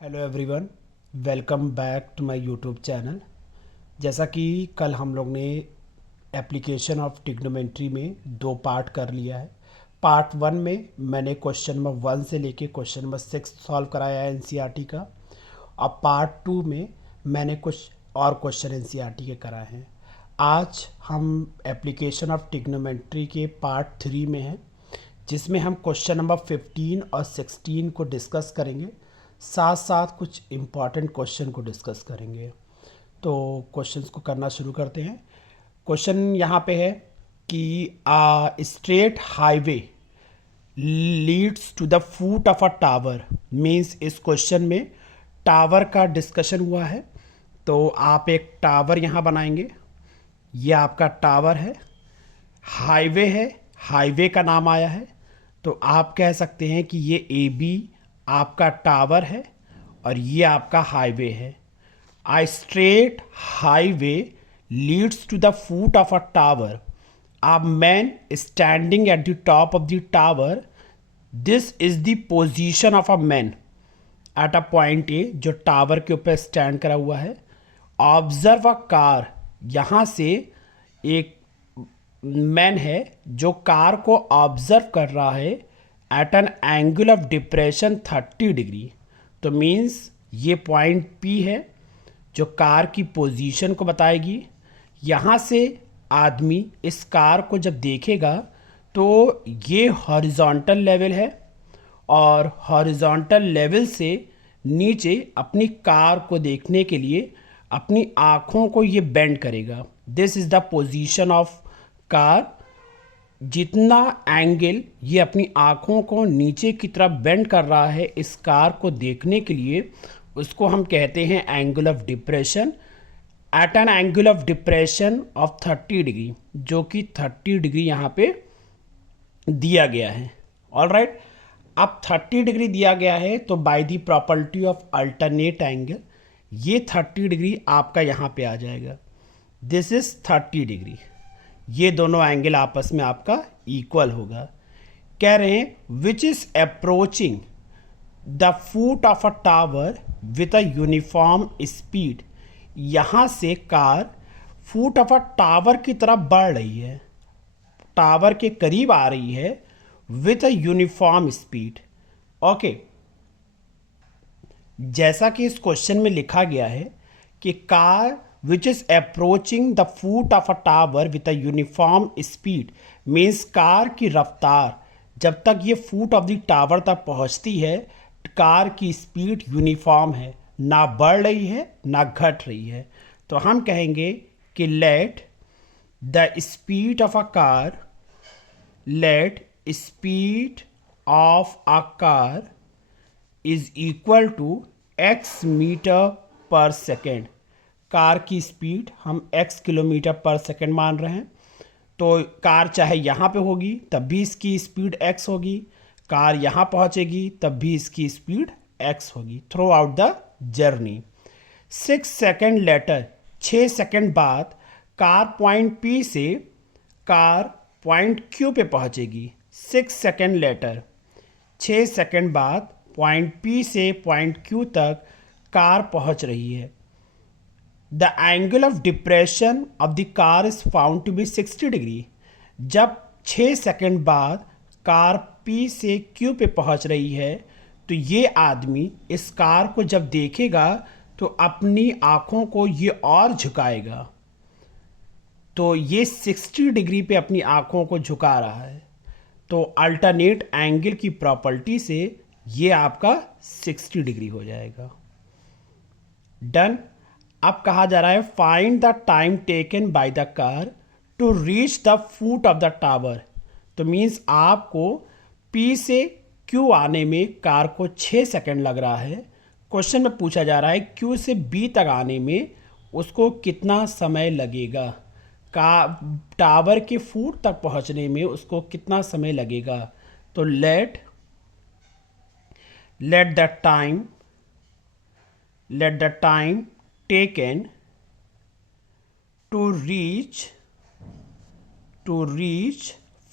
Hello everyone, welcome back to my YouTube channel. जैसा कि कल हम लोग ने एप्लीकेशन ऑफ ट्रिग्नोमेट्री में दो पार्ट कर लिया है। पार्ट वन में मैंने क्वेश्चन नंबर 1 से लेके क्वेश्चन नंबर 6 सॉल्व कराया है एनसीईआरटी का। अब पार्ट टू में मैंने कुछ और क्वेश्चन एनसीईआरटी के कराए हैं। आज हम एप्लीकेशन ऑफ ट्रिग्नोमेट्री के पार्ट 3 में हैं, जिसमें हम क्वेश्चन नंबर 15 और 16 को डिस्कस करेंगे, साथ साथ कुछ इम्पॉर्टेंट क्वेश्चन को डिस्कस करेंगे। तो क्वेश्चंस को करना शुरू करते हैं। क्वेश्चन यहाँ पे है कि straight highway leads to the foot of a tower. Means इस क्वेश्चन में टावर का डिस्कशन हुआ है। तो आप एक टावर यहाँ बनाएंगे, ये आपका टावर है, हाईवे है, हाईवे का नाम आया है, तो आप कह सकते हैं कि ये ए बी आपका टावर है और ये आपका हाईवे है। A straight highway leads to the foot of a tower. A man standing at the top of the tower. This is the position of a man at a point A, जो tower के ऊपर stand करा हुआ है। Observe a car, यहाँ से एक man है जो कार को ऑब्जर्व कर रहा है at an angle of depression 30 degree. तो मीन्स ये पॉइंट पी है जो कार की पोजीशन को बताएगी। यहाँ से आदमी इस कार को जब देखेगा तो ये हॉरिजॉन्टल लेवल है और हॉरिजॉन्टल लेवल से नीचे अपनी कार को देखने के लिए अपनी आँखों को ये बेंड करेगा। This is the position of car. जितना एंगल ये अपनी आँखों को नीचे की तरफ बेंड कर रहा है इस कार को देखने के लिए, उसको हम कहते हैं angle of depression. At an angle of depression of 30 degree, जो कि 30 डिग्री यहाँ पे दिया गया है। ऑल राइट, अब 30 डिग्री दिया गया है तो by the property of alternate angle ये 30 डिग्री आपका यहाँ पे आ जाएगा। This is 30 degree. ये दोनों एंगल आपस में आपका इक्वल होगा। कह रहे हैं which is approaching the foot of a tower with a uniform speed. यहाँ से car foot of a tower की तरफ बढ़ रही है, टावर के करीब आ रही है with a uniform speed. Okay, जैसा कि इस क्वेश्चन में लिखा गया है कि car which is approaching the foot of a tower with a uniform speed, means car की रफ्तार जब तक ये फुट ऑफ द टावर तक पहुंचती है, कार की स्पीड यूनिफॉर्म है, ना बढ़ रही है ना घट रही है। तो हम कहेंगे कि let the speed of a car, let speed of a car is equal to x metre per second. कार की स्पीड हम x किलोमीटर पर सेकेंड मान रहे हैं, तो कार चाहे यहाँ पे होगी तब भी इसकी स्पीड x होगी, कार यहाँ पहुँचेगी तब भी इसकी स्पीड x होगी throughout the journey. 6 second later, 6 second बाद कार पॉइंट P से कार पॉइंट Q पे पहुँचेगी। 6 सेकेंड लेटर, 6 सेकेंड बाद पॉइंट P से पॉइंट Q तक कार पहुँच रही है। The angle of depression of the car is found to be 60 degree. जब 6 सेकेंड बाद कार P से Q पे पहुंच रही है तो ये आदमी इस कार को जब देखेगा तो अपनी आँखों को ये और झुकाएगा। तो ये 60 डिग्री पे अपनी आँखों को झुका रहा है, तो अल्टरनेट एंगल की प्रॉपर्टी से ये आपका 60 डिग्री हो जाएगा। डन। अब कहा जा रहा है find the time taken by the car to reach the foot of the tower. तो मीन्स आपको P से Q आने में कार को 6 सेकेंड लग रहा है। क्वेश्चन में पूछा जा रहा है Q से B तक आने में उसको कितना समय लगेगा, का टावर के फुट तक पहुंचने में उसको कितना समय लगेगा। तो let the time taken to reach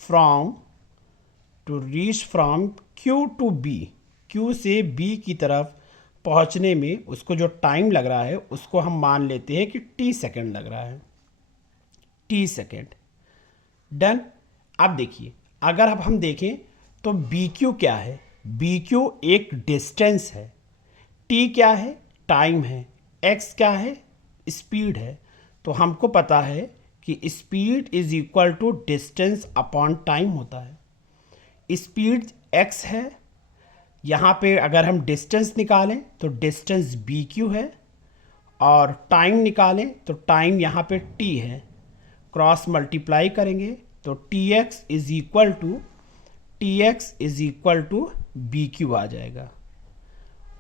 from Q to B, Q से B की तरफ पहुंचने में उसको जो टाइम लग रहा है उसको हम मान लेते हैं कि टी सेकेंड लग रहा है, टी सेकेंड। डन। अब देखिए, अगर अब हम देखें तो बी क्यू क्या है, बी क्यू एक डिस्टेंस है, टी क्या है, टाइम है, एक्स क्या है, स्पीड है। तो हमको पता है कि speed is equal to distance upon time होता है। स्पीड एक्स है, यहाँ पे अगर हम डिस्टेंस निकालें तो डिस्टेंस बी क्यू है, और टाइम निकालें तो टाइम यहाँ पे टी है। क्रॉस मल्टीप्लाई करेंगे तो T X is equal to B Q आ जाएगा।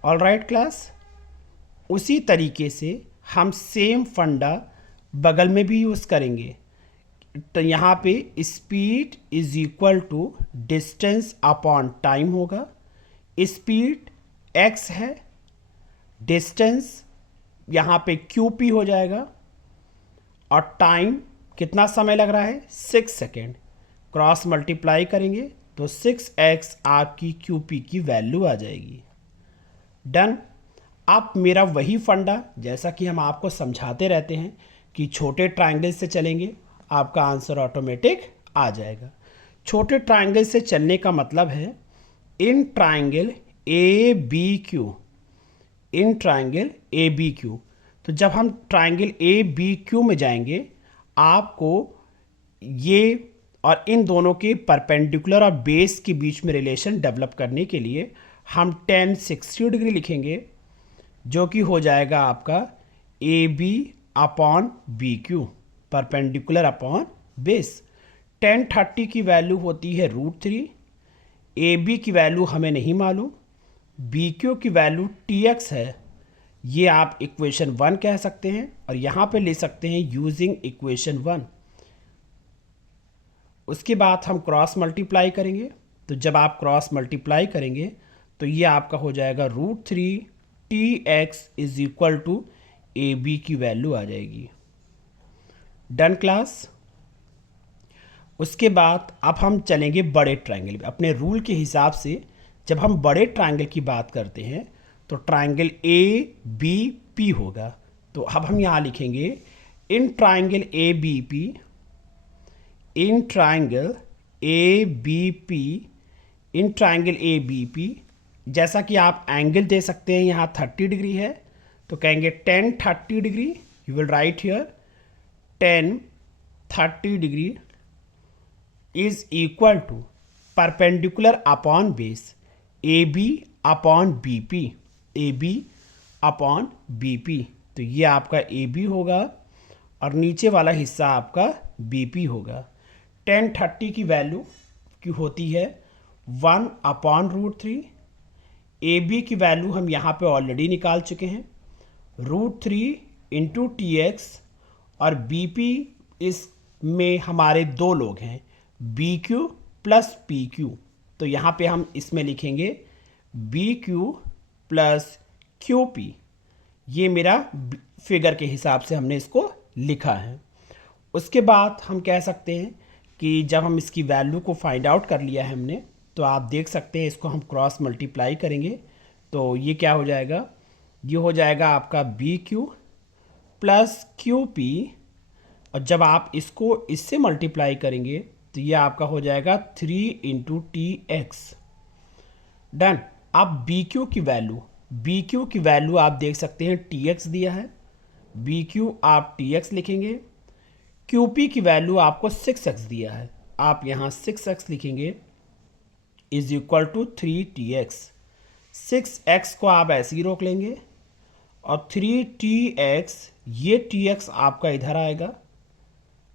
All right class. उसी तरीके से हम सेम फंडा बगल में भी यूज़ करेंगे। तो यहाँ पे speed is equal to distance upon time होगा। स्पीड x है, डिस्टेंस यहाँ पे QP हो जाएगा, और टाइम कितना समय लग रहा है, 6 सेकेंड। क्रॉस मल्टीप्लाई करेंगे तो 6x आपकी QP की वैल्यू आ जाएगी। डन। अब मेरा वही फंडा, जैसा कि हम आपको समझाते रहते हैं कि छोटे ट्रायंगल से चलेंगे आपका आंसर ऑटोमेटिक आ जाएगा। छोटे ट्रायंगल से चलने का मतलब है in triangle A B Q, in triangle A B Q. तो जब हम ट्रायंगल ए बी क्यू में जाएंगे, आपको ये और इन दोनों के परपेंडिकुलर और बेस के बीच में रिलेशन डेवलप करने के लिए हम tan 60 डिग्री लिखेंगे, जो कि हो जाएगा आपका A B upon B Q, perpendicular upon base. tan 30 की वैल्यू होती है √3। ए बी की वैल्यू हमें नहीं मालूम, बी क्यू की वैल्यू टी एक्स है। ये आप इक्वेशन 1 कह सकते हैं, और यहाँ पे ले सकते हैं यूजिंग इक्वेशन 1। उसके बाद हम क्रॉस मल्टीप्लाई करेंगे। तो जब आप क्रॉस मल्टीप्लाई करेंगे तो ये आपका हो जाएगा √3 T X is equal to A B की वैल्यू आ जाएगी। Done class. उसके बाद अब हम चलेंगे बड़े ट्रायंगल में। अपने रूल के हिसाब से जब हम बड़े ट्रायंगल की बात करते हैं तो ट्रायंगल ए बी पी होगा। तो अब हम यहाँ लिखेंगे in triangle A B P, in triangle A B P, in triangle A B P. जैसा कि आप एंगल दे सकते हैं, यहाँ 30 डिग्री है तो कहेंगे tan 30 degree, you will write here tan 30 degree is equal to perpendicular upon base A B upon B P, A B upon B P. तो ये आपका ए बी होगा और नीचे वाला हिस्सा आपका बी पी होगा। tan 30 की वैल्यू की होती है 1 अपॉन √3। ए बी की वैल्यू हम यहाँ पे ऑलरेडी निकाल चुके हैं, √3 इंटू टी एक्स, और बी पी इसमें हमारे दो लोग हैं, B Q plus P Q. तो यहाँ पे हम इसमें लिखेंगे B Q plus Q P. ये मेरा फिगर के हिसाब से हमने इसको लिखा है। उसके बाद हम कह सकते हैं कि जब हम इसकी वैल्यू को फाइंड आउट कर लिया है हमने, तो आप देख सकते हैं इसको हम क्रॉस मल्टीप्लाई करेंगे तो ये क्या हो जाएगा, ये हो जाएगा आपका B Q plus Q P, और जब आप इसको इससे मल्टीप्लाई करेंगे तो ये आपका हो जाएगा 3 इंटू टी एक्स। डन। अब बी क्यू की वैल्यू आप देख सकते हैं टी एक्स दिया है, बी क्यू आप टी एक्स लिखेंगे। क्यू पी की वैल्यू आपको 6x दिया है, आप यहाँ 6x लिखेंगे is equal to 3tx। 6x को आप ऐसे ही रोक लेंगे और 3tx, ये tx आपका इधर आएगा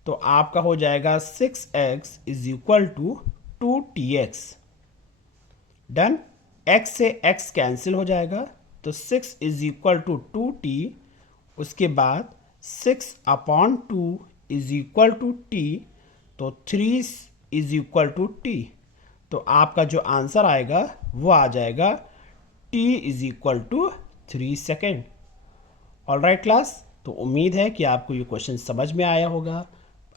तो आपका हो जाएगा 6x is equal to 2tx। Done. x से x कैंसिल हो जाएगा तो 6 इज इक्वल टू 2t। उसके बाद 6 upon 2 is equal to t, तो 3 इज इक्वल टू t। तो आपका जो आंसर आएगा वो आ जाएगा t is equal to 3 second. All right class. तो उम्मीद है कि आपको ये क्वेश्चन समझ में आया होगा।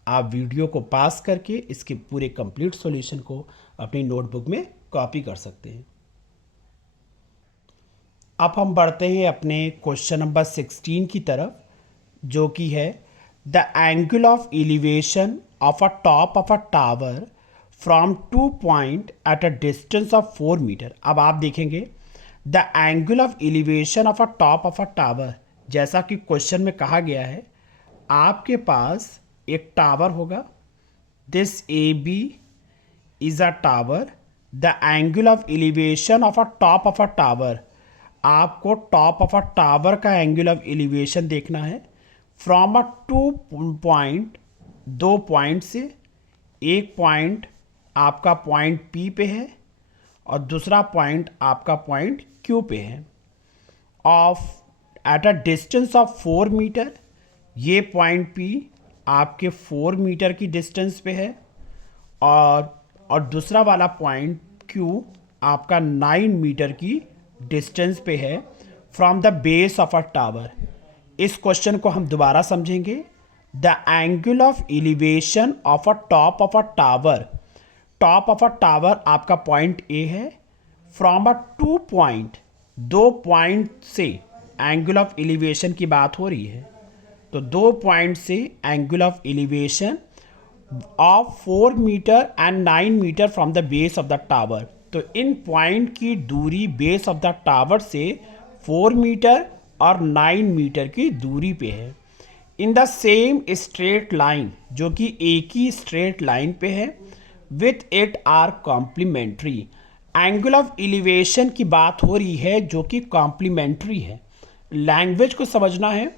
आप वीडियो को पास करके इसके पूरे कंप्लीट सॉल्यूशन को अपनी नोटबुक में कॉपी कर सकते हैं। अब हम बढ़ते हैं अपने क्वेश्चन नंबर 16 की तरफ, जो कि है the angle of elevation of a top of a tower from 2 point at a distance of 4 metre. अब आप देखेंगे the angle of elevation of a top of a tower, जैसा कि क्वेश्चन में कहा गया है, आपके पास एक टावर होगा, this A B is a tower, the angle of elevation of a top of a tower, आपको टॉप ऑफ अ टावर का एंगल ऑफ एलिवेशन देखना है फ्रॉम अ 2 पॉइंट, 2 पॉइंट से, एक पॉइंट आपका पॉइंट P पे है और दूसरा पॉइंट आपका पॉइंट Q पे है, of at a distance of 4 metre. ये पॉइंट P आपके 4 मीटर की डिस्टेंस पे है और दूसरा वाला पॉइंट Q आपका 9 मीटर की डिस्टेंस पे है from the base of a tower. इस क्वेश्चन को हम दोबारा समझेंगे। The angle of elevation of a top of a tower, top of a tower आपका पॉइंट ए है, फ्रॉम अ 2 पॉइंट, 2 पॉइंट से एंगल ऑफ एलिवेशन की बात हो रही है, तो 2 पॉइंट से angle of elevation of 4 metre and 9 metre from the base of the tower. तो इन पॉइंट की दूरी बेस ऑफ द टावर से 4 मीटर और 9 मीटर की दूरी पे है, in the same straight line, जो कि एक ही स्ट्रेट लाइन पे है, with it are complementary. Angle of elevation की बात हो रही है जो कि कॉम्प्लीमेंट्री है। लैंग्वेज को समझना है।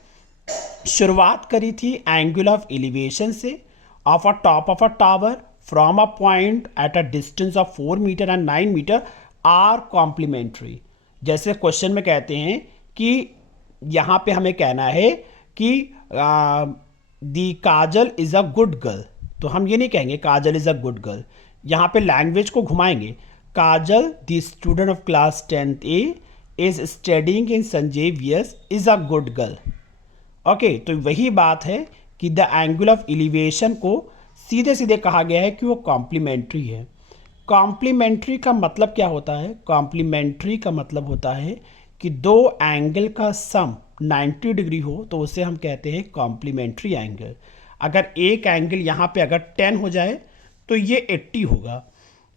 शुरुआत करी थी एंगल ऑफ एलिवेशन से of a top of a tower from a point at a distance of 4 metre and 9 metre are complementary. जैसे क्वेश्चन में कहते हैं कि यहाँ पे हमें कहना है कि the Kajal is a good girl, तो हम ये नहीं कहेंगे Kajal is a good girl, यहाँ पे लैंग्वेज को घुमाएंगे। Kajal the student of class 10th A is studying in Saint Xavier's is a good girl. Okay, तो वही बात है कि द एंगल ऑफ एलिवेशन को सीधे सीधे कहा गया है कि वो कॉम्प्लीमेंट्री है। कॉम्प्लीमेंट्री का मतलब क्या होता है? कॉम्प्लीमेंट्री का मतलब होता है कि दो एंगल का सम 90 डिग्री हो तो उसे हम कहते हैं कॉम्प्लीमेंट्री एंगल। अगर एक एंगल यहाँ पे अगर 10 हो जाए तो ये 80 होगा,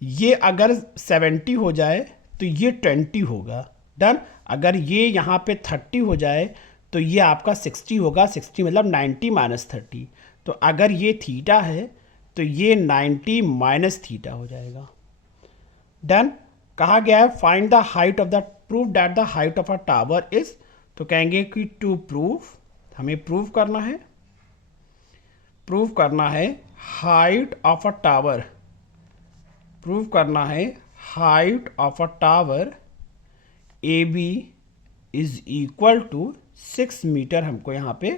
ये अगर 70 हो जाए तो ये 20 होगा। डन। अगर ये यहाँ पे 30 हो जाए तो ये आपका 60 होगा, 60 मतलब 90 माइनस 30। तो अगर ये थीटा है तो ये 90 माइनस थीटा हो जाएगा। डन। कहा गया है find the height of the, prove that the height of a tower is, तो कहेंगे कि टू प्रूव, हमें प्रूव करना है, प्रूव करना है height of a tower, prove करना है height of a tower A B is equal to 6 metre, हमको यहाँ पे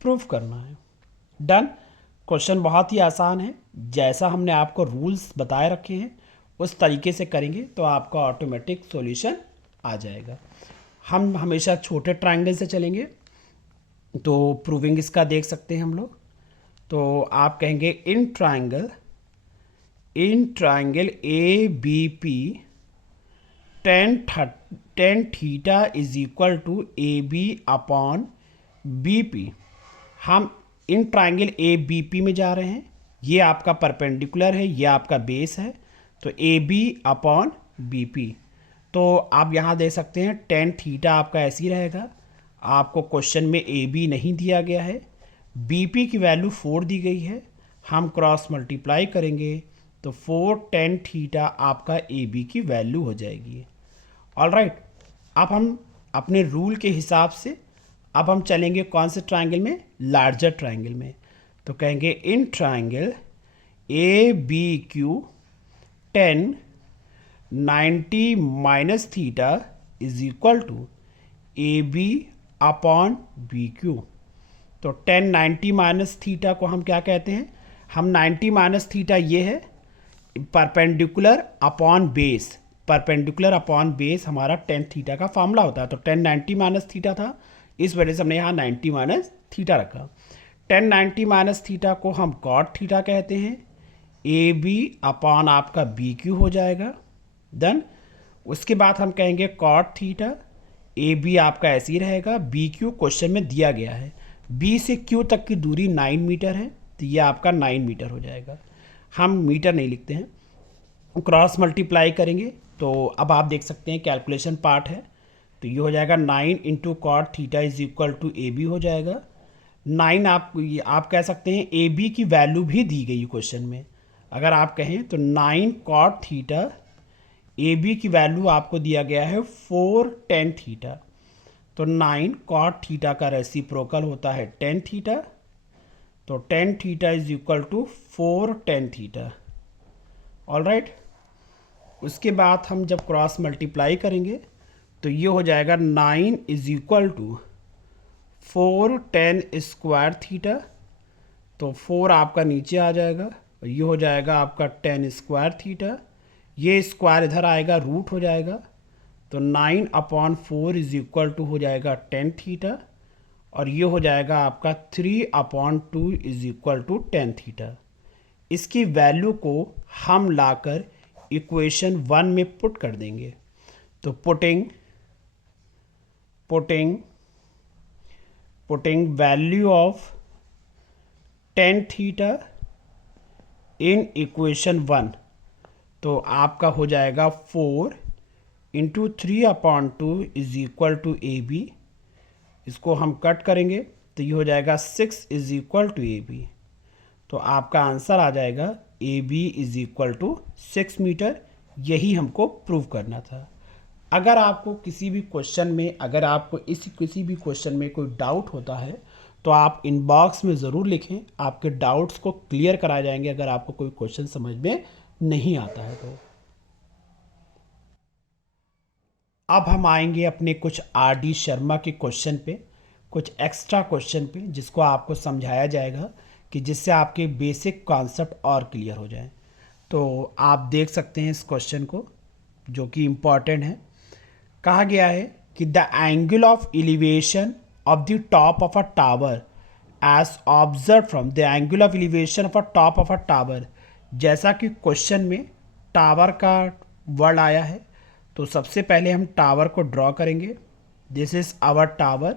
प्रूव करना है। डन। क्वेश्चन बहुत ही आसान है, जैसा हमने आपको रूल्स बताए रखे हैं उस तरीके से करेंगे तो आपका ऑटोमेटिक सॉल्यूशन आ जाएगा। हम हमेशा छोटे ट्रायंगल से चलेंगे, तो प्रूविंग इसका देख सकते हैं हम लोग। तो आप कहेंगे in triangle A B P tan theta is equal to A B upon B P. हम in triangle A B P में जा रहे हैं, ये आपका परपेंडिकुलर है, ये आपका बेस है, तो A B upon B P. तो आप यहाँ दे सकते हैं टेन थीटा आपका ऐसे ही रहेगा। आपको क्वेश्चन में ए बी नहीं दिया गया है, बी पी की वैल्यू 4 दी गई है, हम क्रॉस मल्टीप्लाई करेंगे तो 4 टेन थीटा आपका ए बी की वैल्यू हो जाएगी। ऑलराइट, अब हम अपने रूल के हिसाब से अब हम चलेंगे कौन से ट्रायंगल में? लार्जर ट्रायंगल में। तो कहेंगे in triangle A B Q 10 90 minus theta is equal to A B upon B Q. तो 10 90 माइनस थीटा को हम क्या कहते हैं? हम 90 माइनस थीटा ये है perpendicular upon base, perpendicular upon base हमारा 10 थीटा का फॉर्मूला होता है। तो 10 90 माइनस थीटा था, इस वजह से हमने यहाँ 90 माइनस थीटा रखा। 10 90 माइनस थीटा को हम कॉट थीटा कहते हैं, ए बी अपॉन आपका बी क्यू हो जाएगा। देन उसके बाद हम कहेंगे कॉट थीटा ए बी आपका ऐसे ही रहेगा, बी क्यू क्वेश्चन में दिया गया है, बी से क्यू तक की दूरी 9 मीटर है, तो ये आपका 9 मीटर हो जाएगा। हम मीटर नहीं लिखते हैं, क्रॉस मल्टीप्लाई करेंगे तो अब आप देख सकते हैं कैलकुलेशन पार्ट है, तो ये हो जाएगा 9 into cot theta is equal to A B हो जाएगा। 9 आप कह सकते हैं ए बी की वैल्यू भी दी गई क्वेश्चन में, अगर आप कहें तो 9 कॉट थीटा, ए बी की वैल्यू आपको दिया गया है 4 टेन थीटा, तो 9 कॉट थीटा का रेसिप्रोकल होता है टेन थीटा, तो tan theta is equal to 4 tan theta. Alright, उसके बाद हम जब क्रॉस मल्टीप्लाई करेंगे तो ये हो जाएगा 9 is equal to 4 tan square theta, तो 4 आपका नीचे आ जाएगा, और ये हो जाएगा आपका 10 स्क्वायर थीटा, ये स्क्वायर इधर आएगा रूट हो जाएगा, तो 9/4 इज इक्वल टू हो जाएगा 10 थीटा, और ये हो जाएगा आपका 3/2 इज इक्वल टू 10 थीटा। इसकी वैल्यू को हम लाकर इक्वेशन 1 में पुट कर देंगे, तो putting value of 10 theta in equation 1, तो आपका हो जाएगा 4 into 3/2 is equal to A B, इसको हम कट करेंगे तो ये हो जाएगा 6 is equal to A B, तो आपका आंसर आ जाएगा A B is equal to 6 metre. यही हमको प्रूव करना था। अगर आपको किसी भी क्वेश्चन में, अगर आपको किसी भी क्वेश्चन में कोई डाउट होता है तो आप इनबॉक्स में ज़रूर लिखें, आपके डाउट्स को क्लियर कराए जाएंगे अगर आपको कोई क्वेश्चन समझ में नहीं आता है तो। अब हम आएंगे अपने कुछ आर डी शर्मा के क्वेश्चन पे, कुछ एक्स्ट्रा क्वेश्चन पे, जिसको आपको समझाया जाएगा कि जिससे आपके बेसिक कॉन्सेप्ट और क्लियर हो जाए। तो आप देख सकते हैं इस क्वेश्चन को, जो कि इम्पॉर्टेंट है। कहा गया है कि the angle of elevation of the top of a tower as observe from the angle of elevation of a top of a tower. जैसा कि क्वेश्चन में टावर का वर्ड आया है, तो सबसे पहले हम टावर को ड्रॉ करेंगे। This is our tower.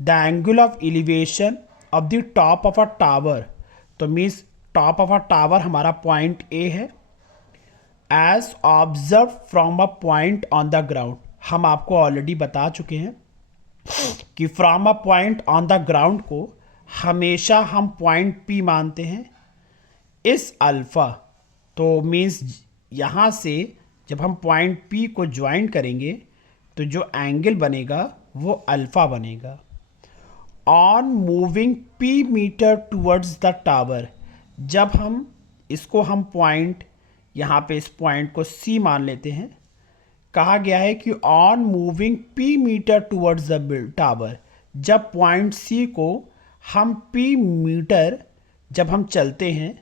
The angle of elevation of the top of a tower, तो means top of a tower हमारा पॉइंट ए है, as observe from a point on the ground. हम आपको already बता चुके हैं कि from a point on the ground को हमेशा हम पॉइंट पी मानते हैं इस अल्फा, तो मीन्स यहाँ से जब हम पॉइंट पी को ज्वाइन करेंगे तो जो एंगल बनेगा वो अल्फा बनेगा। On moving P metre towards the tower, जब हम इसको हम पॉइंट, यहाँ पे इस पॉइंट को सी मान लेते हैं, कहा गया है कि on moving P metre towards the tower, जब पॉइंट सी को हम पी मीटर जब हम चलते हैं,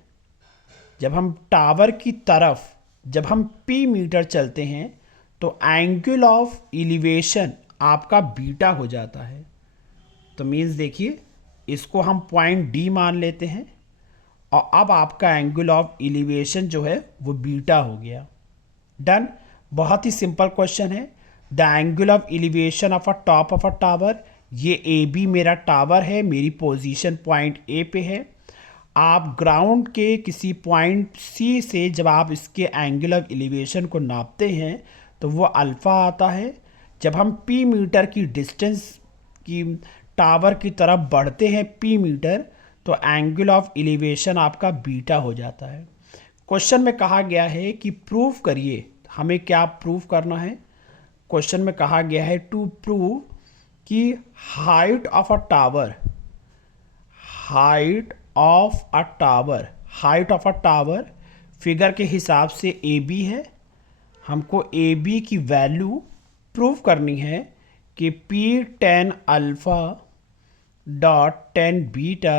जब हम टावर की तरफ जब हम पी मीटर चलते हैं तो एंगल ऑफ एलिवेशन आपका बीटा हो जाता है। तो मीन्स देखिए, इसको हम पॉइंट डी मान लेते हैं, और अब आपका एंगल ऑफ एलिवेशन जो है वो बीटा हो गया। डन। बहुत ही सिंपल क्वेश्चन है। The angle of elevation of a top of a tower, ये ए बी मेरा टावर है, मेरी पोजीशन पॉइंट ए पे है। आप ग्राउंड के किसी पॉइंट सी से जब आप इसके एंगल ऑफ एलिवेशन को नापते हैं तो वो अल्फ़ा आता है। जब हम पी मीटर की डिस्टेंस की टावर की तरफ बढ़ते हैं पी मीटर, तो एंगल ऑफ एलिवेशन आपका बीटा हो जाता है। क्वेश्चन में कहा गया है कि प्रूव करिए, हमें क्या प्रूव करना है। क्वेश्चन में कहा गया है टू प्रूव कि height of a tower, height of a tower figure के हिसाब से ए बी है। हमको ए बी की वैल्यू प्रूव करनी है कि P tan alpha dot tan beta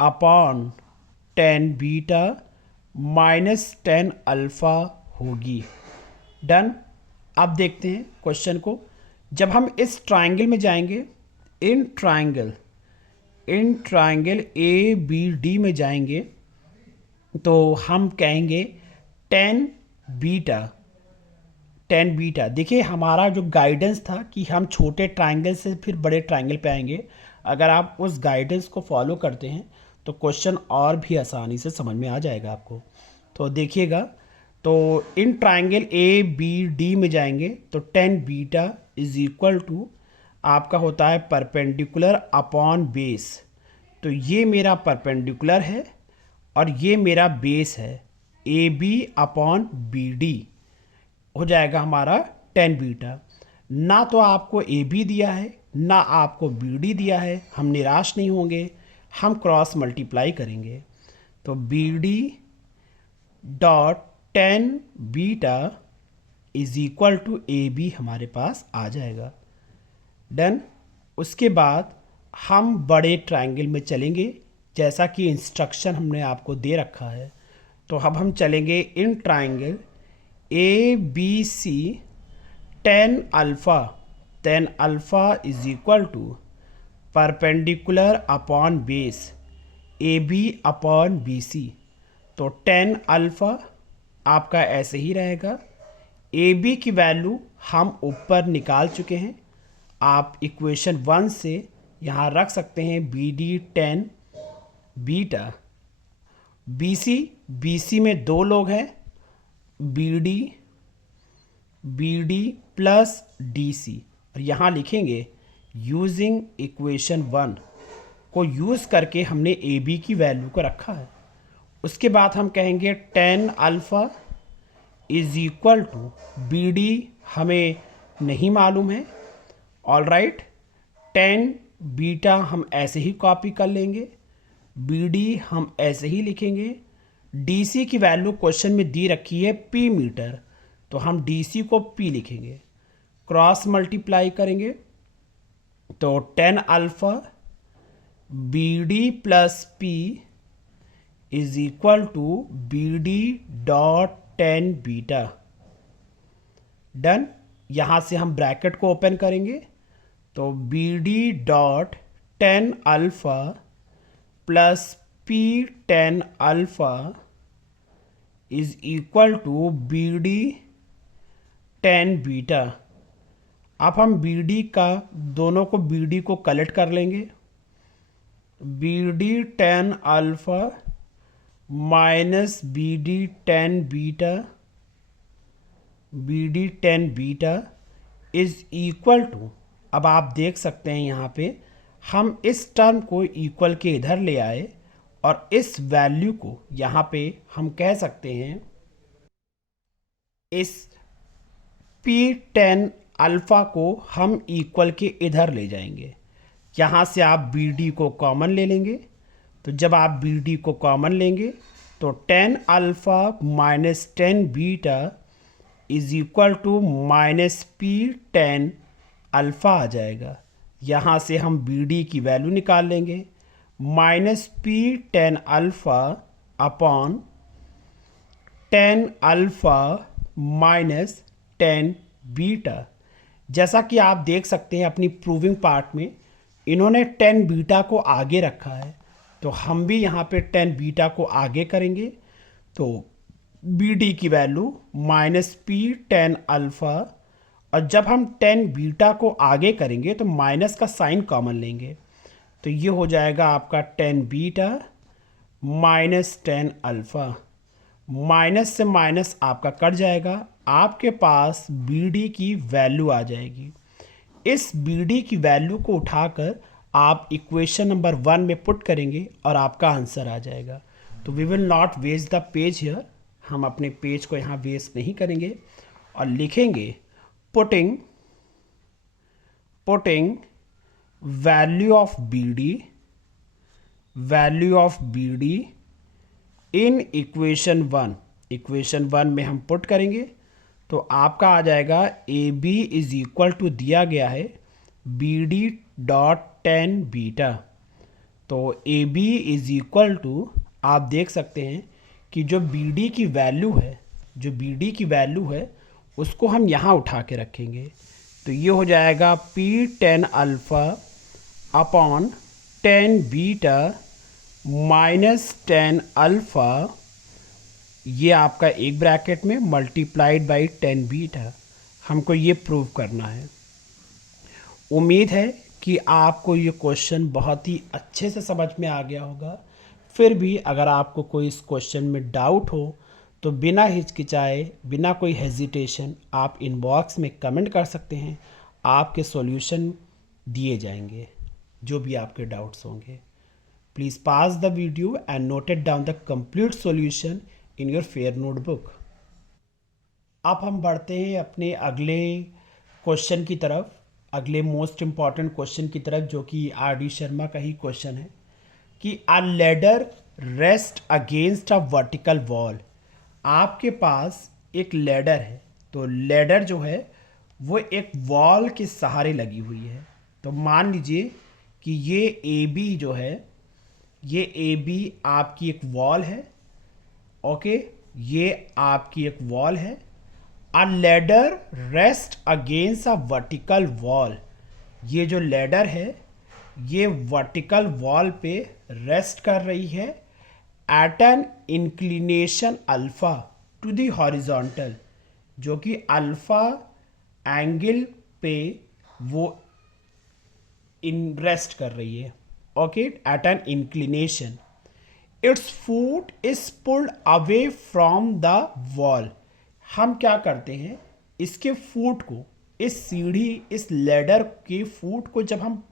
upon tan beta minus tan alpha होगी। डन। अब देखते हैं क्वेश्चन को। जब हम इस ट्राइंगल में जाएंगे, in triangle A B D में जाएंगे, तो हम कहेंगे टेन बीटा टेन बीटा। देखिए हमारा जो गाइडेंस था कि हम छोटे ट्राइंगल से फिर बड़े ट्राइंगल पे आएंगे, अगर आप उस गाइडेंस को फॉलो करते हैं तो क्वेश्चन और भी आसानी से समझ में आ जाएगा आपको। तो देखिएगा, तो in triangle A B D में जाएंगे तो tan beta is equal to आपका होता है परपेंडिकुलर अपॉन बेस। तो ये मेरा परपेंडिकुलर है और ये मेरा बेस है, A B upon B D हो जाएगा हमारा टेन बीटा। ना तो आपको ए बी दिया है ना आपको बी डी दिया है, हम निराश नहीं होंगे, हम क्रॉस मल्टीप्लाई करेंगे। तो B D dot tan beta is equal to A B हमारे पास आ जाएगा। डन। उसके बाद हम बड़े ट्रायंगल में चलेंगे जैसा कि इंस्ट्रक्शन हमने आपको दे रखा है। तो अब हम चलेंगे in triangle A B C tan alpha is equal to perpendicular upon base A B upon B C. तो टेन अल्फ़ा आपका ऐसे ही रहेगा। ए बी की वैल्यू हम ऊपर निकाल चुके हैं, आप इक्वेशन 1 से यहाँ रख सकते हैं B D tan beta. B C में दो लोग हैं, B D plus D C, और यहाँ लिखेंगे यूजिंग इक्वेशन 1 को यूज़ करके हमने ए बी की वैल्यू को रखा है। उसके बाद हम कहेंगे tan alpha is equal to B D हमें नहीं मालूम है, ऑल राइट। टेन बीटा हम ऐसे ही कॉपी कर लेंगे, बी डी हम ऐसे ही लिखेंगे। डी सी की वैल्यू क्वेश्चन में दी रखी है पी मीटर, तो हम डी सी को पी लिखेंगे, क्रॉस मल्टीप्लाई करेंगे। तो tan alpha B D plus P is equal to B D dot tan beta. Done. यहाँ से हम ब्रैकेट को ओपन करेंगे तो B D dot tan alpha plus P tan alpha is equal to B D tan beta. अब हम B D का दोनों को बी डी को कलेक्ट कर लेंगे, B D tan alpha minus B D tan beta is equal to, अब आप देख सकते हैं यहाँ पे हम इस टर्म को इक्वल के इधर ले आए और इस वैल्यू को यहाँ पे हम कह सकते हैं इस पी टेन अल्फ़ा को हम इक्वल के इधर ले जाएंगे। यहाँ से आप बी डी को कॉमन ले लेंगे, तो जब आप बी डी को कॉमन लेंगे तो tan alpha minus tan beta is equal to minus P tan alpha आ जाएगा। यहाँ से हम बी डी की वैल्यू निकाल लेंगे, minus P tan alpha upon ten alpha minus tan beta. जैसा कि आप देख सकते हैं अपनी प्रूविंग पार्ट में इन्होंने टेन बीटा को आगे रखा है, तो हम भी यहाँ पे टेन बीटा को आगे करेंगे। तो बी डी की value minus P tan alpha, और जब हम टेन बीटा को आगे करेंगे तो माइनस का साइन कॉमन लेंगे, तो ये हो जाएगा आपका tan beta minus ten alpha. Minus से माइनस आपका कट जाएगा, आपके पास बी डी की वैल्यू आ जाएगी। इस बी डी की वैल्यू को उठाकर आप इक्वेशन नंबर 1 में पुट करेंगे और आपका आंसर आ जाएगा। तो we will not waste the page here, हम अपने पेज को यहाँ वेस्ट नहीं करेंगे और लिखेंगे putting value of B D in equation 1। Equation 1 में हम पुट करेंगे तो आपका आ जाएगा A B is equal to दिया गया है B D dot tan beta. तो A B is equal to, आप देख सकते हैं कि जो बी डी की वैल्यू है उसको हम यहाँ उठा के रखेंगे, तो ये हो जाएगा P tan alpha upon tan beta minus tan alpha, ये आपका एक ब्रैकेट में मल्टीप्लाइड बाई टेन बीटा। हमको ये प्रूव करना है। उम्मीद है कि आपको ये क्वेश्चन बहुत ही अच्छे से समझ में आ गया होगा। फिर भी अगर आपको कोई इस क्वेश्चन में डाउट हो तो बिना हिचकिचाए, बिना कोई हेजिटेशन आप इनबॉक्स में कमेंट कर सकते हैं। आपके सॉल्यूशन दिए जाएंगे जो भी आपके डाउट्स होंगे। Please pass the video and noted down the complete solution in your fair notebook. अब हम बढ़ते हैं अपने अगले क्वेश्चन की तरफ, अगले मोस्ट इम्पॉर्टेंट क्वेश्चन की तरफ, जो कि आर डी शर्मा का ही क्वेश्चन है कि अ ladder rest against a vertical wall. आपके पास एक लैडर है, तो लैडर जो है वो एक वॉल के सहारे लगी हुई है। तो मान लीजिए कि ये ए बी जो है, ये ए बी आपकी एक वॉल है। ओके, ये आपकी एक वॉल है। अ ladder rest against a vertical wall. ये जो लैडर है ये वर्टिकल वॉल पे रेस्ट कर रही है at an inclination alpha to the horizontal, जो कि अल्फा एंगल पे वो इन रेस्ट कर रही है। Okay, at an inclination its foot is pulled away from the wall. हम क्या करते हैं, इसके फुट को, इस सीढ़ी, इस लैडर के फुट को जब हम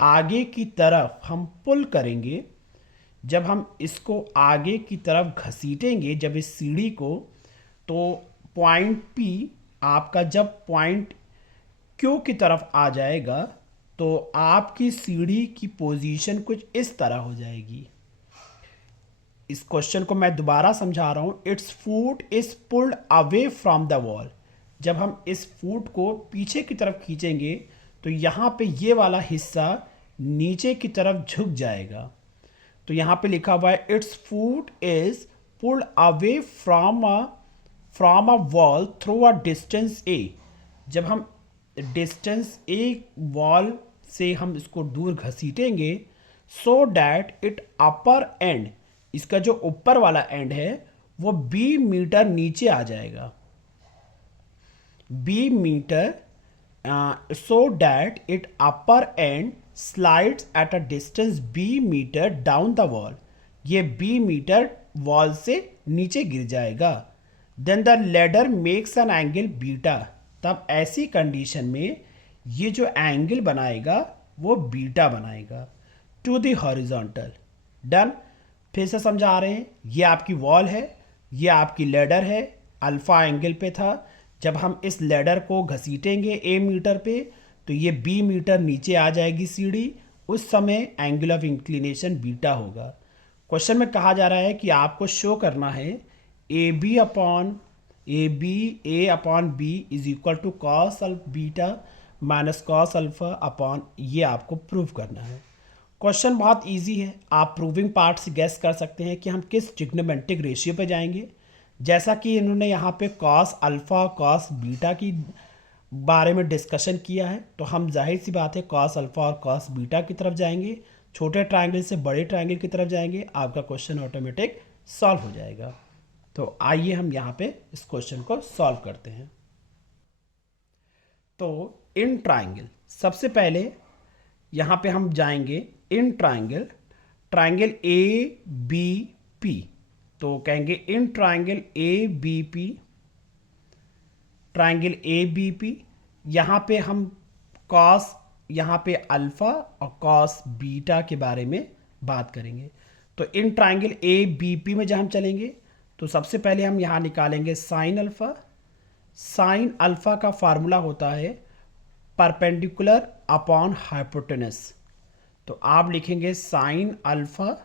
आगे की तरफ हम पुल करेंगे, जब हम इसको आगे की तरफ घसीटेंगे, जब इस सीढ़ी को, तो पॉइंट पी आपका जब पॉइंट क्यू की तरफ आ जाएगा तो आपकी सीढ़ी की पोजीशन कुछ इस तरह हो जाएगी। इस क्वेश्चन को मैं दोबारा समझा रहा हूँ। It's foot is pulled away from the wall. जब हम इस फुट को पीछे की तरफ खींचेंगे तो यहाँ पे ये वाला हिस्सा नीचे की तरफ झुक जाएगा। तो यहाँ पे लिखा हुआ है its foot is pulled away from a wall through a distance A. जब हम डिस्टेंस ए वॉल से हम इसको दूर घसीटेंगे, so that it upper end, इसका जो ऊपर वाला एंड है वो बी मीटर नीचे आ जाएगा, B metre, so that it upper end slides at a distance B metre down the wall. ये बी मीटर वॉल से नीचे गिर जाएगा। Then the ladder makes an angle beta. तब ऐसी कंडीशन में ये जो एंगल बनाएगा वो बीटा बनाएगा टू द हॉरिजॉन्टल। डन। फिर से समझा रहे हैं, ये आपकी वॉल है, ये आपकी लैडर है, अल्फा एंगल पे था। जब हम इस लैडर को घसीटेंगे ए मीटर पे तो ये बी मीटर नीचे आ जाएगी सीढ़ी, उस समय एंगल ऑफ इंक्लिनेशन बीटा होगा। क्वेश्चन में कहा जा रहा है कि आपको शो करना है A B upon B is equal to cos beta minus cos alpha upon, ये आपको प्रूव करना है। क्वेश्चन बहुत इजी है, आप प्रूविंग पार्ट से गेस कर सकते हैं कि हम किस ट्रिग्नोमेट्रिक रेशियो पे जाएंगे। जैसा कि इन्होंने यहाँ पे कॉस अल्फा कॉस बीटा की बारे में डिस्कशन किया है, तो हम जाहिर सी बात है कॉस अल्फा और कॉस बीटा की तरफ जाएंगे, छोटे ट्रायंगल से बड़े ट्रायंगल की तरफ जाएंगे, आपका क्वेश्चन ऑटोमेटिक सॉल्व हो जाएगा। तो आइए हम यहाँ पे इस क्वेश्चन को सॉल्व करते हैं। तो इन ट्रायंगल, सबसे पहले यहाँ पे हम जाएंगे in triangle, triangle A B P. तो कहेंगे in triangle A B P, triangle A B P, यहाँ पे हम कॉस, यहाँ पे अल्फा और कॉस बीटा के बारे में बात करेंगे। तो in triangle A B P में जब हम चलेंगे तो सबसे पहले हम यहाँ निकालेंगे साइन अल्फा। साइन अल्फा का फार्मूला होता है परपेंडिकुलर अपॉन हाइपोटेनस। तो आप लिखेंगे sine alpha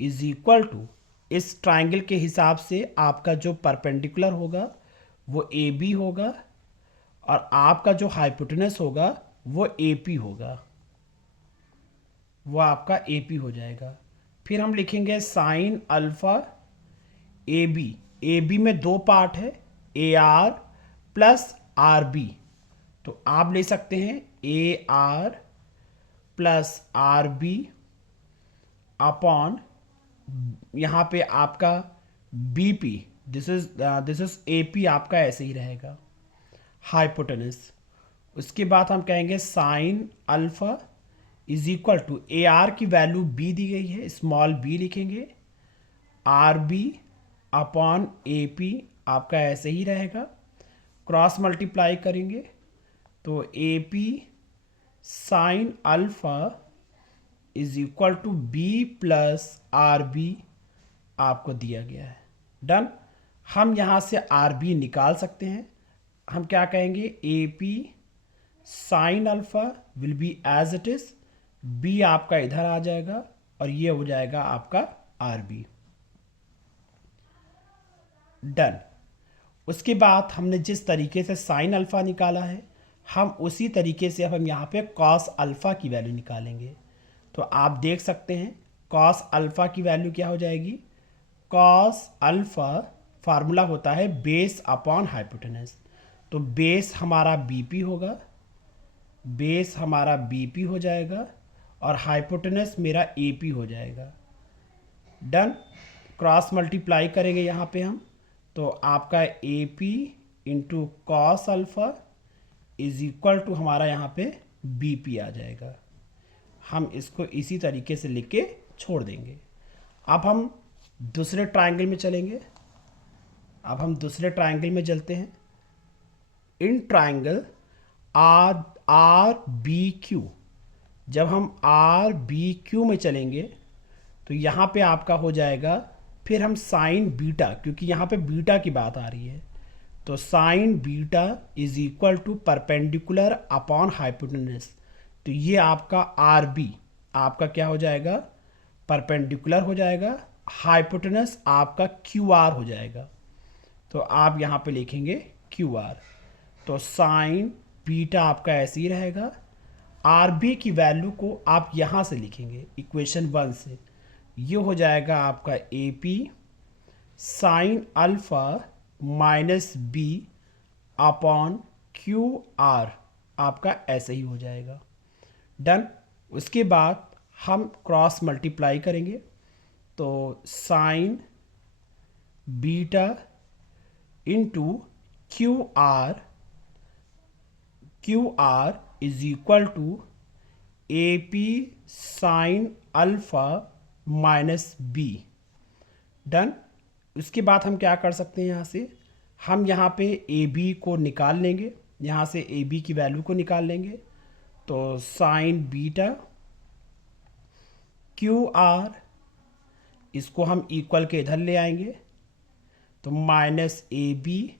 is equal to, इस ट्रायंगल के हिसाब से आपका जो परपेंडिकुलर होगा वो ए बी होगा और आपका जो हाइपोटेनस होगा वो ए पी होगा, वो आपका ए पी हो जाएगा। फिर हम लिखेंगे sine alpha A B. A B में दो पार्ट है, A R plus R B. तो आप ले सकते हैं A R plus R B upon, यहाँ पे आपका B P, this is A P आपका ऐसे ही रहेगा। हाइपोटेनस। उसके बाद हम कहेंगे sine alpha is equal to A R की वैल्यू बी दी गई है, स्मॉल बी लिखेंगे, R B upon A P आपका ऐसे ही रहेगा, क्रॉस मल्टीप्लाई करेंगे तो A P sine alpha is equal to B plus R B आपको दिया गया है। डन। हम यहाँ से आर बी निकाल सकते हैं। हम क्या कहेंगे, A P sine alpha will be as it is, B आपका इधर आ जाएगा और ये हो जाएगा आपका आर बी। डन। उसके बाद हमने जिस तरीके से साइन अल्फा निकाला है, हम उसी तरीके से अब हम यहाँ पे कॉस अल्फा की वैल्यू निकालेंगे। तो आप देख सकते हैं कॉस अल्फा की वैल्यू क्या हो जाएगी, कॉस अल्फा फार्मूला होता है बेस अपॉन हाइपोटेनस। तो बेस हमारा बीपी होगा, बेस हमारा बीपी हो जाएगा और हाइपोटेनस मेरा एपी हो जाएगा। डन। क्रॉस मल्टीप्लाई करेंगे यहाँ पे हम, तो आपका A P into cos alpha is equal to हमारा यहाँ पे बी पी आ जाएगा। हम इसको इसी तरीके से लिख के छोड़ देंगे। अब हम दूसरे ट्रायंगल में चलेंगे। अब हम दूसरे ट्रायंगल में चलते हैं। In triangle R R B Q, जब हम आर बी क्यू में चलेंगे तो यहाँ पे आपका हो जाएगा, फिर हम साइन बीटा, क्योंकि यहाँ पे बीटा की बात आ रही है, तो sine beta is equal to perpendicular upon hypotenuse. तो ये आपका आर बी आपका क्या हो जाएगा, परपेंडिकुलर हो जाएगा, हाइपोटेनस आपका क्यू आर हो जाएगा। तो आप यहाँ पे लिखेंगे क्यू आर। तो साइन बीटा आपका ऐसे ही रहेगा। आर बी की वैल्यू को आप यहाँ से लिखेंगे इक्वेशन 1 से, ये हो जाएगा आपका A P sine alpha minus B upon Q R आपका ऐसे ही हो जाएगा। डन। उसके बाद हम क्रॉस मल्टीप्लाई करेंगे तो sine beta into Q R is equal to A P sine alpha minus B. Done. उसके बाद हम क्या कर सकते हैं, यहाँ से हम यहाँ पे ए बी को निकाल लेंगे, यहाँ से ए बी की वैल्यू को निकाल लेंगे। तो साइन बीटा क्यू आर, इसको हम इक्वल के इधर ले आएंगे तो minus A B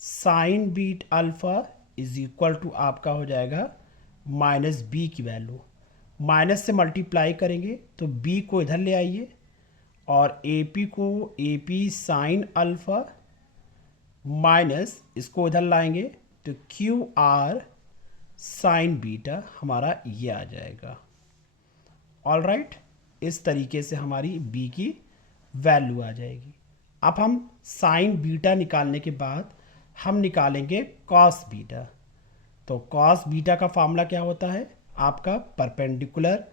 sine beta alpha is equal to आपका हो जाएगा माइनस बी की वैल्यू, माइनस से मल्टीप्लाई करेंगे तो बी को इधर ले आइए और ए पी को ए पी साइन अल्फा माइनस इसको इधर लाएंगे तो क्यू आर साइन बीटा हमारा ये आ जाएगा। ऑल राइट, इस तरीके से हमारी बी की वैल्यू आ जाएगी। अब हम साइन बीटा निकालने के बाद हम निकालेंगे कॉस बीटा। तो कॉस बीटा का फॉर्मूला क्या होता है आपका, परपेंडिकुलर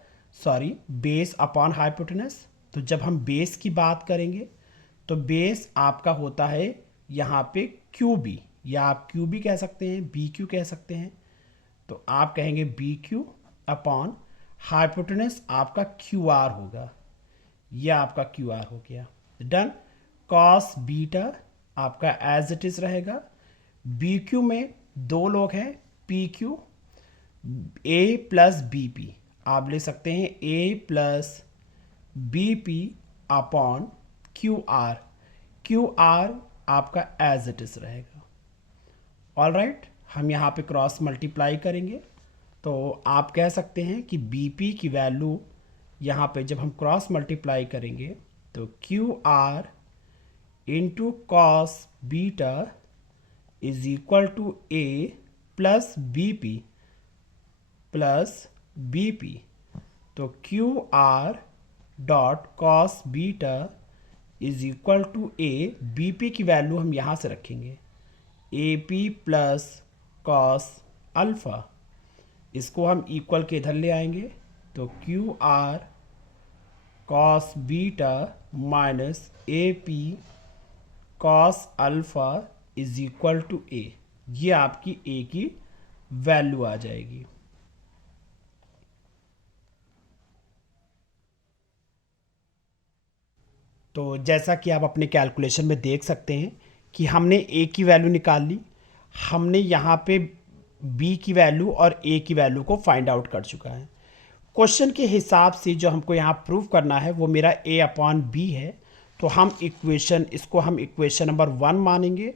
बेस अपॉन हाइपोटेनस। तो जब हम बेस की बात करेंगे तो बेस आपका होता है यहाँ पे क्यू बी, या आप क्यू बी कह सकते हैं, बी क्यू कह सकते हैं। तो आप कहेंगे बी क्यू अपॉन हाइपोटेनस आपका क्यू आर होगा, यह आपका क्यू आर हो गया। डन। कॉस बीटा आपका एज इट इज रहेगा। बी क्यू में दो लोग हैं, P Q, A plus B P आप ले सकते हैं, A plus B P upon Q R, Q R आपका एज इट इज रहेगा। ऑल राइट, हम यहाँ पे क्रॉस मल्टीप्लाई करेंगे तो आप कह सकते हैं कि बी पी की वैल्यू यहाँ पे जब हम क्रॉस मल्टीप्लाई करेंगे तो Q R into cos beta is equal to A plus B P. तो Q R dot cos beta is equal to A, B P की वैल्यू हम यहाँ से रखेंगे A P plus cos alpha, इसको हम इक्वल के इधर ले आएंगे तो Q R cos beta minus A P cos alpha is equal to A. ये आपकी ए की वैल्यू आ जाएगी। तो जैसा कि आप अपने कैलकुलेशन में देख सकते हैं कि हमने ए की वैल्यू निकाल ली, हमने यहाँ पे बी की वैल्यू और ए की वैल्यू को फाइंड आउट कर चुका है। क्वेश्चन के हिसाब से जो हमको यहाँ प्रूव करना है वो मेरा ए अपॉन बी है। तो हम इसको हम इक्वेशन नंबर 1 मानेंगे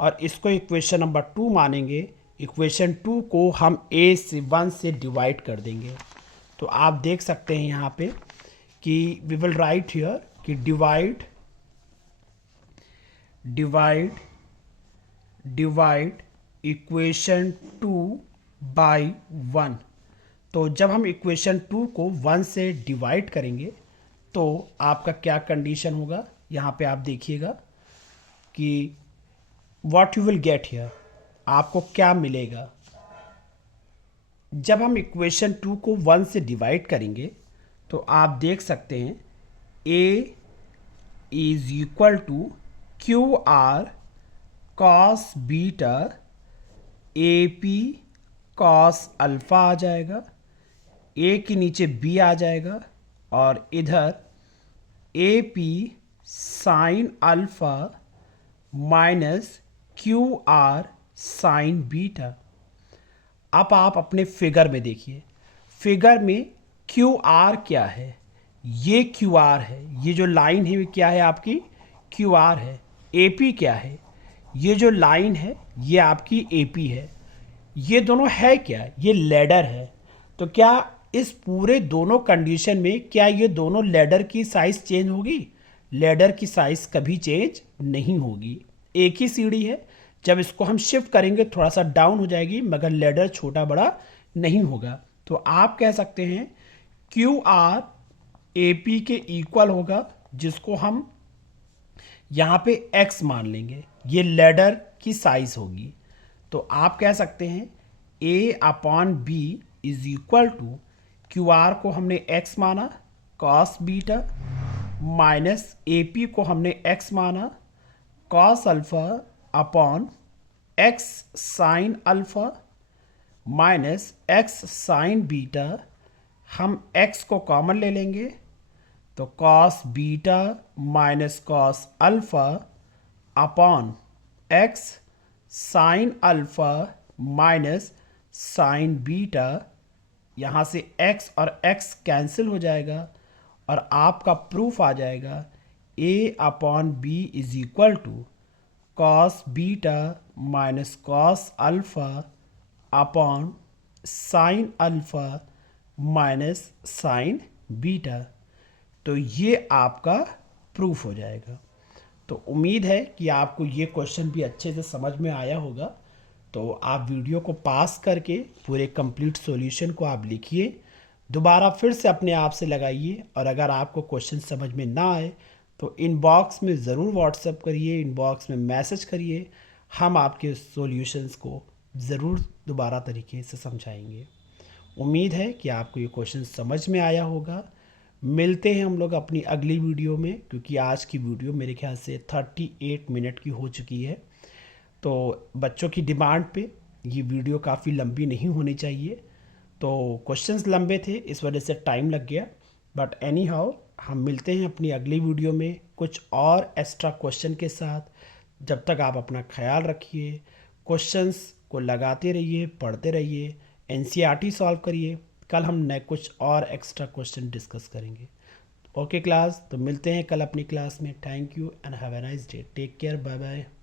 और इसको इक्वेशन नंबर 2 मानेंगे। इक्वेशन 2 को हम ए से 1 से डिवाइड कर देंगे। तो आप देख सकते हैं यहाँ पे कि वी विल राइट हियर कि डिवाइड इक्वेशन 2 बाई 1। तो जब हम इक्वेशन 2 को 1 से डिवाइड करेंगे तो आपका क्या कंडीशन होगा, यहाँ पे आप देखिएगा कि what you will get here, आपको क्या मिलेगा। जब हम इक्वेशन 2 को 1 से डिवाइड करेंगे तो आप देख सकते हैं A is equal to Q R cos beta A P cos alpha आ जाएगा, ए के नीचे बी आ जाएगा और इधर A P sine alpha minus Q R sine beta. अब आप अपने फिगर में देखिए, फिगर में क्यू आर क्या है, ये क्यू आर है, ये जो लाइन है क्या है आपकी क्यू आर है। ए पी क्या है, ये जो लाइन है ये आपकी ए पी है। ये दोनों है क्या, ये लैडर है। तो क्या इस पूरे दोनों कंडीशन में क्या ये दोनों लैडर की साइज चेंज होगी? लैडर की साइज कभी चेंज नहीं होगी, एक ही सीढ़ी है। जब इसको हम शिफ्ट करेंगे थोड़ा सा डाउन हो जाएगी मगर लैडर छोटा बड़ा नहीं होगा। तो आप कह सकते हैं क्यू आर ए पी के इक्वल होगा, जिसको हम यहाँ पे x मान लेंगे, ये लैडर की साइज होगी। तो आप कह सकते हैं a upon B is equal to Q R को हमने x माना cos beta minus A P को हमने x माना cos alpha upon x sine alpha minus x sine beta. हम x को कॉमन ले लेंगे तो cos beta minus cos alpha upon x sine alpha minus sine beta. यहाँ से x और x कैंसिल हो जाएगा और आपका प्रूफ आ जाएगा a upon B is equal to cos beta minus cos alpha upon sine alpha minus sine beta. तो ये आपका प्रूफ हो जाएगा। तो उम्मीद है कि आपको ये क्वेश्चन भी अच्छे से समझ में आया होगा। तो आप वीडियो को पास करके पूरे कंप्लीट सॉल्यूशन को आप लिखिए, दोबारा फिर से अपने आप से लगाइए और अगर आपको क्वेश्चन समझ में ना आए तो इनबॉक्स में ज़रूर व्हाट्सएप करिए, इनबॉक्स में मैसेज करिए, हम आपके सॉल्यूशंस को ज़रूर दोबारा तरीके से समझाएंगे। उम्मीद है कि आपको ये क्वेश्चन समझ में आया होगा। मिलते हैं हम लोग अपनी अगली वीडियो में, क्योंकि आज की वीडियो मेरे ख्याल से 38 मिनट की हो चुकी है। तो बच्चों की डिमांड पे ये वीडियो काफ़ी लंबी नहीं होनी चाहिए। तो क्वेश्चंस लंबे थे इस वजह से टाइम लग गया, बट एनी हाउ हम मिलते हैं अपनी अगली वीडियो में कुछ और एक्स्ट्रा क्वेश्चन के साथ। जब तक आप अपना ख्याल रखिए, क्वेश्चंस को लगाते रहिए, पढ़ते रहिए, एनसीईआरटी सॉल्व करिए। कल हम नए कुछ और एक्स्ट्रा क्वेश्चन डिस्कस करेंगे। ओके क्लास, तो मिलते हैं कल अपनी क्लास में। Thank you and have a nice day. Take care, bye bye.